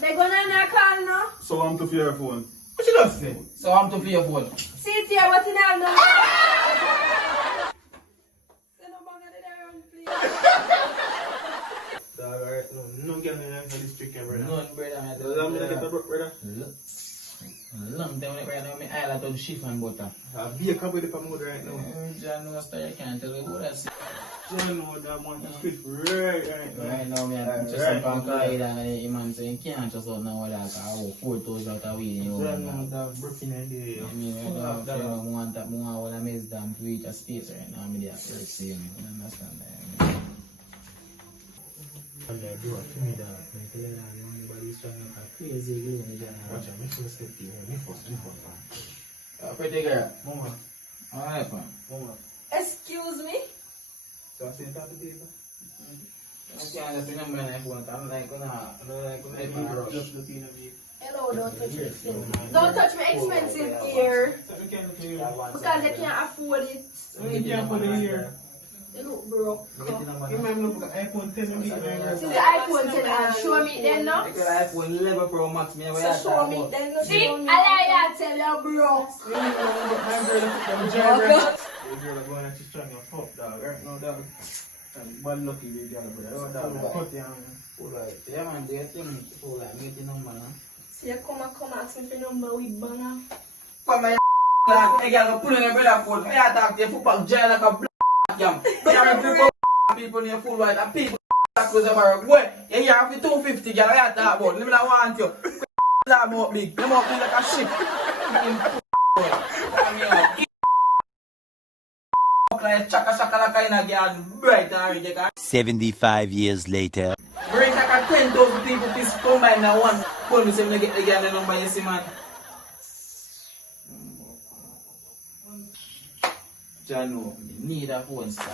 They gonna call now? So I'm to your phone. What you just say? So I'm to pay your phone. See it here, what in there now? Send a bag of the around, please. Dog, alright, no girl in this chicken, brother. None, brother. Does that mean I get the broke, brother? Long time right now, I like to shift and butter. I'll be a couple of the mood right now. John knows that I can't tell you what I say. John know that man to fit right now. Right now, I'm just a punk and a man saying can't just out now like I walk 4,000 out of weed. John know that broken idea. I mean, I don't want that more. I want to miss them to reach a space right now. I mean, they are very same. You understand that? And they do it to me, dog. I tell you that anybody's trying to have crazy gloomy, John. Watch out, make sure you step here. Me first, man. Pretty girl. Mama. Alright, man. Mama. Excuse me? So I say that to David? I can't just remember my phone. I'm like, I'm like, Just looking at me. Hello, don't touch me. Don't touch my expensive ear. Because they can't afford it. You can't put it here. They look broke. You might look at iPhone 10 and See the iPhone 10 and show me then no? I got iPhone 11 Pro Max. Me So show me then no? See, I like that tell you broke. The girl are going to strong your fuck, dog. Right now, dog. And bad lucky with the girl, brother. Oh, dog. Cut down. Yeah, man, they think people like meeting number now. See you come ask me for number with banger. Come my I got put in a brother phone. Me attack the football jail like a jam. People in your full white and people close the bar. Boy, you have the 250 girl. I talk about. Let me not want you. That more big. Them up like a ship. Like chaka like a girl bright and ridiculous. 75 years later. Bring like a 10,000 people to combine in one. Pull me so I get the girl the number you see man. John, no, need a phone star.